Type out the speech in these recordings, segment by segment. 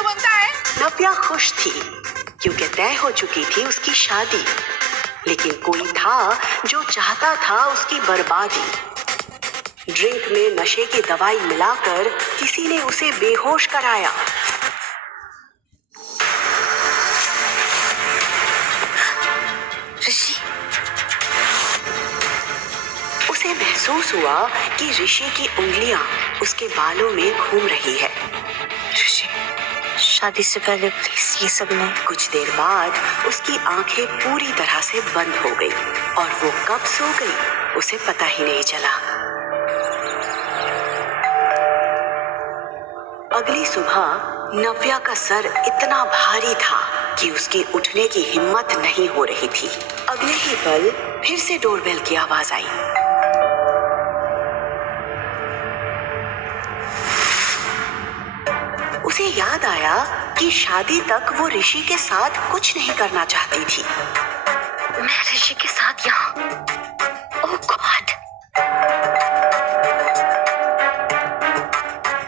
तो बनता है। नव्या खुश थी क्योंकि तय हो चुकी थी उसकी शादी, लेकिन कोई था जो चाहता था उसकी बर्बादी। ड्रिंक में नशे की दवाई मिलाकर किसी ने उसे बेहोश कराया। ऋषि, उसे महसूस हुआ कि ऋषि की उंगलियां उसके बालों में घूम रही है। ऋषि, शादी से पहले प्लीज ये सब नहीं। कुछ देर बाद उसकी आंखें पूरी तरह से बंद हो गई और वो कब सो गई उसे पता ही नहीं चला। अगली सुबह नव्या का सर इतना भारी था कि उसकी उठने की हिम्मत नहीं हो रही थी। अगले ही पल फिर से डोरबेल की आवाज आई। उसे याद आया कि शादी तक वो ऋषि के साथ कुछ नहीं करना चाहती थी। मैं ऋषि के साथ यहाँ? ओह गॉड!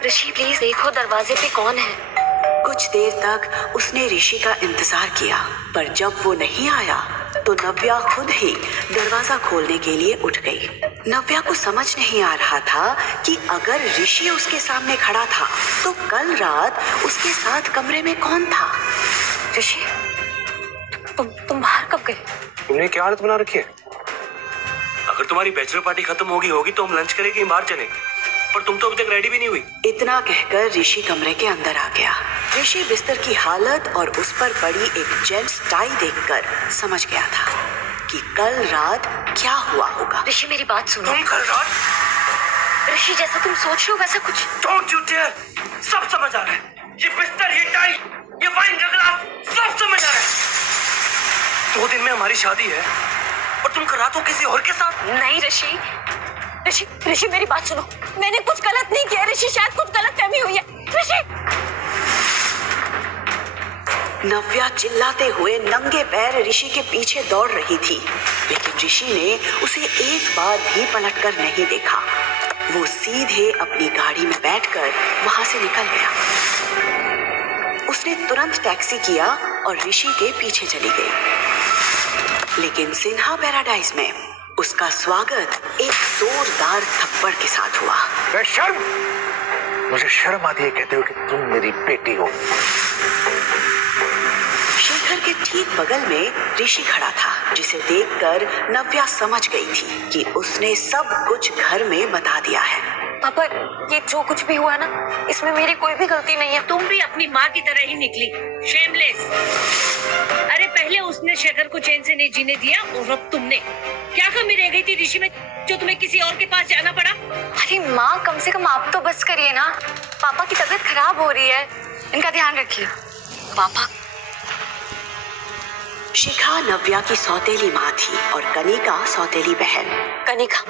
ऋषि प्लीज देखो दरवाजे पे कौन है। कुछ देर तक उसने ऋषि का इंतजार किया, पर जब वो नहीं आया तो नव्या खुद ही दरवाजा खोलने के लिए उठ गई। नव्या को समझ नहीं आ रहा था कि अगर ऋषि उसके सामने खड़ा था तो कल रात उसके साथ कमरे में कौन था। ऋषि, तुम बाहर कब गए? तुमने क्या हालत बना रखी है? अगर तुम्हारी बैचलर पार्टी खत्म होगी तो हम लंच करेंगे, बाहर चले, पर तुम तो अभी तक रेडी भी नहीं हुई। इतना कहकर ऋषि कमरे के अंदर आ गया। ऋषि बिस्तर की हालत और उस पर पड़ी एक जेंट्स टाई देखकर समझ गया था कि कल रात क्या हुआ होगा। ऋषि मेरी बात सुनो। तुम कल रात? ऋषि जैसा तुम सोच रहे हो वैसा कुछ। Don't you dare! सब समझ आ रहा है। ये बिस्तर, ये टाई, ये वाइन का गिलास, सब समझ आ रहा है। 2 दिन में हमारी शादी है और तुम कल रात को किसी और के साथ? नहीं ऋषि, ऋषि ऋषि मेरी बात सुनो। मैंने कुछ गलत नहीं किया ऋषि, शायद कुछ गलत फहमी हुई है। ऋषि! नव्या चिल्लाते हुए नंगे पैर ऋषि के पीछे दौड़ रही थी, लेकिन ऋषि ने उसे एक बार भी पलटकर नहीं देखा। वो सीधे अपनी गाड़ी में बैठकर वहां से निकल गया। उसने तुरंत टैक्सी किया और ऋषि के पीछे चली गई। लेकिन सिन्हा पैराडाइज में उसका स्वागत एक जोरदार थप्पड़ के साथ हुआ। बेशर्म! मुझे शर्म आती है कहते हो कि तुम मेरी बेटी हो। शेखर के ठीक बगल में ऋषि खड़ा था, जिसे देखकर नव्या समझ गई थी कि उसने सब कुछ घर में बता दिया है। पापा, ये जो कुछ भी हुआ ना, इसमें मेरी कोई भी गलती नहीं है। तुम भी अपनी माँ की तरह ही निकली, शेमलेस। अरे पहले उसने शेखर को चैन से नहीं जीने दिया और अब तुमने। क्या कमी रह गई थी ऋषि में जो तुम्हें किसी और के पास जाना पड़ा? अरे माँ, कम से कम आप तो बस करिए ना। पापा की तबीयत खराब हो रही है, इनका ध्यान रखिए। पापा। शिखा नव्या की सौतेली माँ थी और कनिका सौतेली बहन। कनिका,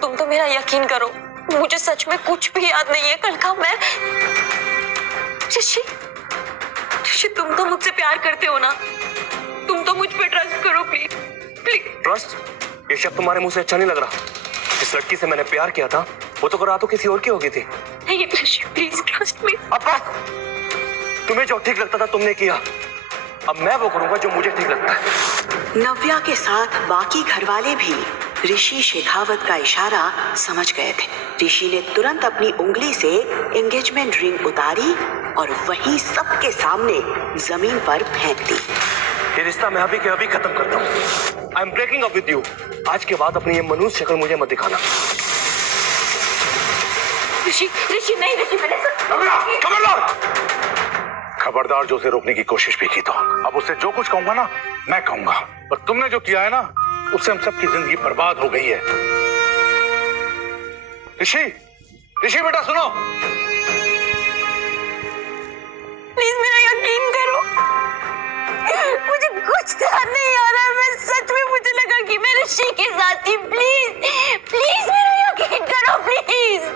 तुम तो मेरा यकीन करो, मुझे सच में कुछ भी याद नहीं है कल का। मैं ऋषि, तुम तो मुझसे प्यार करते हो ना? तुम तो मुझ पे ट्रस्ट करो प्लीज, प्लीज। ट्रस्ट? ये शब्द तुम्हारे मुंह से अच्छा नहीं लग रहा। जिस लड़की से मैंने प्यार किया था वो तो रातों किसी और की हो गई थी। नहीं ऋषि, प्लीज ट्रस्ट मी। अब तुम्हें जो ठीक लगता था तुमने किया, अब मैं वो करूंगा जो मुझे ठीक लगता है। नव्या के साथ बाकी घरवाले भी ऋषि शेखावत का इशारा समझ गए थे। ऋषि ने तुरंत अपनी उंगली से एंगेजमेंट रिंग उतारी और वहीं सबके सामने जमीन पर फेंक दी। ये रिश्ता मैं अभी के अभी खत्म करता हूँ। I am breaking up with you. आज के बाद अपनी ये मनुष्य शक्ल मुझे मत दिखाना। ऋषि नहीं ऋषि, मैंने खबरदार जो उसे रोकने की कोशिश भी की तो अब उससे जो कुछ कहूंगा ना मैं कहूंगा, पर तुमने जो किया है ना उससे हम सबकी जिंदगी बर्बाद हो गई है। ऋषि बेटा सुनो, प्लीज मेरा यकीन करो, मुझे कुछ ध्यान नहीं आ रहा है। मैं सच में, मुझे लगा कि मैं ऋषि के साथ थी। प्लीज मेरा यकीन करो प्लीज।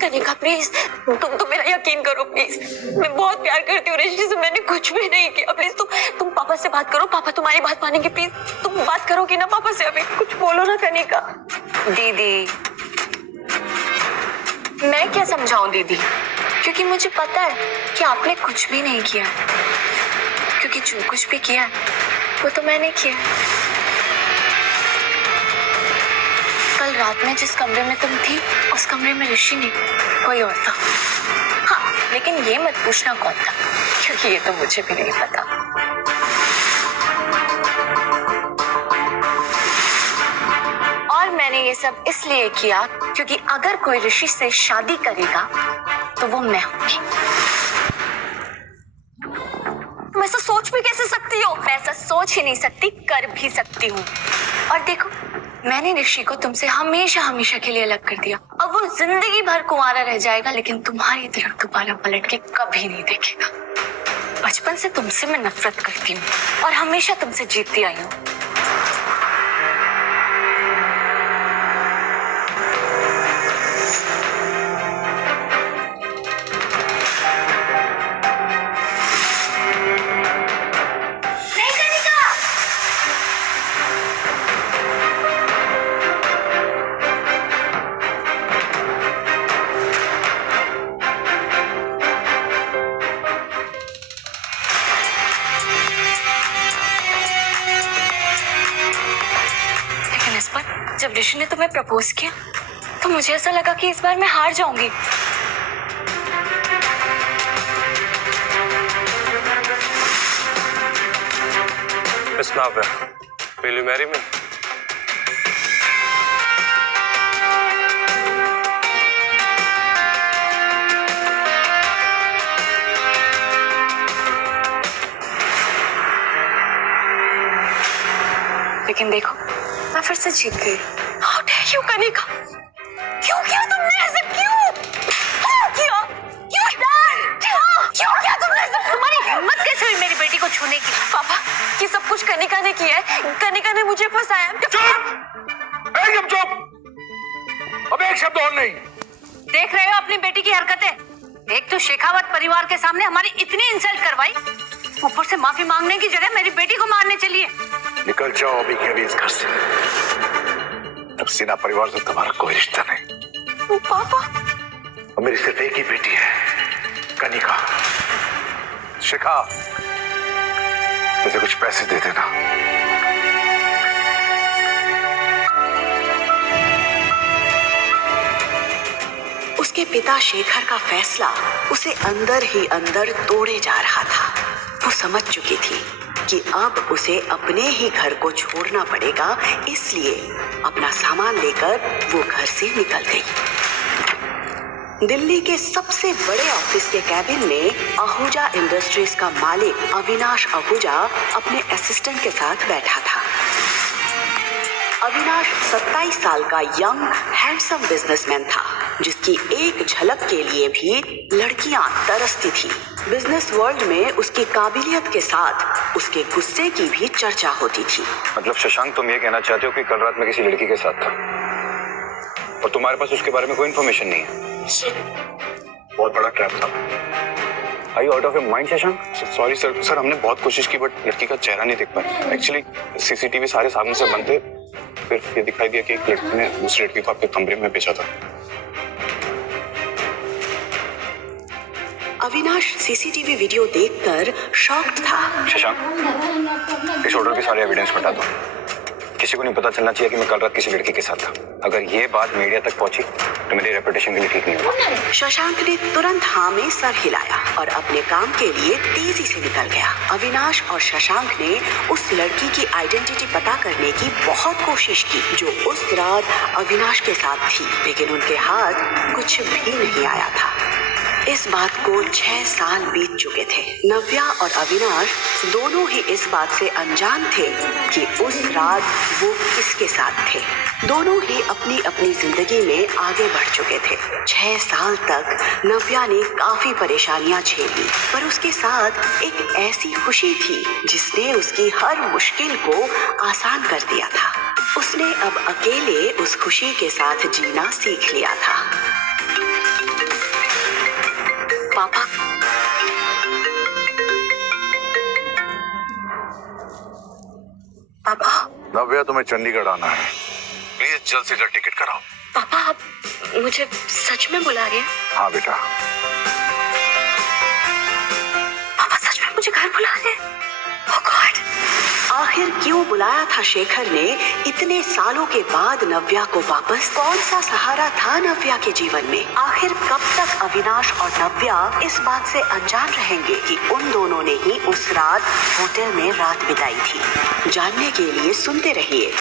कनिका प्लीज, तुम तो मेरा यकीन करो प्लीज। मैं बहुत प्यार करती हूँ ऋषि से, मैंने कुछ भी नहीं किया। प्लीज तुम पापा से बात करो, पापा तुम्हारी बात मानेंगे। प्लीज तुम बात करोगी ना पापा से? अभी कुछ बोलो ना कनिका। दीदी, मैं क्या समझाऊं दीदी, क्योंकि मुझे पता है कि आपने कुछ भी नहीं किया, क्योंकि जो कुछ भी किया वो तो मैंने किया। कल रात में जिस कमरे में तुम थी उस कमरे में ऋषि नहीं, कोई और था। हाँ, लेकिन ये मत पूछना कौन था, क्योंकि ये तो मुझे भी नहीं पता। और मैंने ये सब इसलिए किया क्योंकि अगर कोई ऋषि से शादी करेगा तो वो मैं होंगी। तुम ऐसा सोच भी कैसे सकती हो? मैं ऐसा सोच ही नहीं सकती, कर भी सकती हूँ। और देखो, मैंने ऋषि को तुमसे हमेशा हमेशा के लिए अलग कर दिया। अब वो जिंदगी भर कुंवारा रह जाएगा, लेकिन तुम्हारी तरफ दोबारा पलट के कभी नहीं देखेगा। बचपन से तुमसे मैं नफरत करती हूँ और हमेशा तुमसे जीतती आई हूँ। जब ऋषि ने तुम्हें प्रपोज किया तो मुझे ऐसा लगा कि इस बार मैं हार जाऊंगी। Miss Navya, will you marry me? लेकिन देखो, मैं फिर से जीत गई। How dare you, Kanika? क्यों किया तुमने ऐसे? क्यों किया? क्यों किया तुमने ऐसे? तुम्हारी हिम्मत कैसे हुई मेरी बेटी को छूने की? पापा, ये सब कुछ कनिका ने किया है। कनिका ने मुझे फंसाया। चुप! एकदम चुप! अब एक शब्द और नहीं। देख रहे हो अपनी बेटी की हरकतें? एक तो शेखावत परिवार के सामने हमारी इतनी इंसल्ट करवाई, ऊपर से माफी मांगने की जगह मेरी बेटी को मारने चली है। निकल जाओ अभी के अभी इस घर से। तब सिन्हा परिवार से तुम्हारा कोई रिश्ता नहीं। पापा, और मेरी सिर्फ एक ही बेटी है, कनिका। शिखा, मुझे कुछ पैसे दे देना। उसके पिता शेखर का फैसला उसे अंदर ही अंदर तोड़े जा रहा था। वो समझ चुकी थी कि अब उसे अपने ही घर को छोड़ना पड़ेगा, इसलिए अपना सामान लेकर वो घर से निकल गई। दिल्ली के सबसे बड़े ऑफिस के कैबिन में आहूजा इंडस्ट्रीज का मालिक अविनाश आहूजा अपने असिस्टेंट के साथ बैठा था। अविनाश 27 साल का यंग हैंडसम बिजनेसमैन था, जिसकी एक झलक के लिए भी लड़कियां तरसती थी। बिजनेस वर्ल्ड में उसकी काबिलियत के साथ उसके गुस्से की भी चर्चा होती थी। मतलब शशांक, तुम ये कहना चाहते हो कि कल रात में किसी लड़की के साथ था और तुम्हारे पास उसके बारे में कोई इन्फॉर्मेशन नहीं है? बहुत बड़ा ट्रैप था। Are you out of your mind, Shashank? Sorry sir, हमने बहुत कोशिश की बट लड़की का चेहरा नहीं देख पाए। एक्चुअली सीसीटीवी सारे सामने से बंद थे, फिर ये दिखाई दिया कि एक लड़की ने दूसरी लड़की को आपके कमरे में भेजा था। अविनाश सीसीटीवी वीडियो देखकर शॉक्ड था। शशांक, इस ऑर्डर के सारे एविडेंस हटा दो। किसी को नहीं पता चलना चाहिए कि मैं कल रात किसी लड़की के साथ था। अगर ये बात मीडिया तक पहुंची तो मेरी रेपुटेशन के लिए ठीक नहीं होगा। शशांक ने तुरंत हाँ में सर हिलाया और अपने काम के लिए तेजी से निकल गया। अविनाश और शशांक ने उस लड़की की आइडेंटिटी पता करने की बहुत कोशिश की जो उस रात अविनाश के साथ थी, लेकिन उनके हाथ कुछ भी नहीं आया था। इस बात को 6 साल बीत चुके थे। नव्या और अविनाश दोनों ही इस बात से अनजान थे कि उस रात वो किसके साथ थे। दोनों ही अपनी अपनी जिंदगी में आगे बढ़ चुके थे। 6 साल तक नव्या ने काफी परेशानियां झेली, पर उसके साथ एक ऐसी खुशी थी जिसने उसकी हर मुश्किल को आसान कर दिया था। उसने अब अकेले उस खुशी के साथ जीना सीख लिया था। पापा, नव्या, तुम्हें चंडीगढ़ आना है। प्लीज जल्द से जल्द टिकट कराओ। पापा आप मुझे सच में बुला रहे हैं? हाँ बेटा, पापा सच में मुझे घर बुला रहे हैं? Oh God! आखिर क्यों बुलाया था शेखर ने इतने सालों के बाद नव्या को वापस? कौन सा सहारा था नव्या के जीवन में? आखिर कब तक अविनाश और नव्या इस बात से अनजान रहेंगे कि उन दोनों ने ही उस रात होटल में रात बिताई थी? जानने के लिए सुनते रहिए।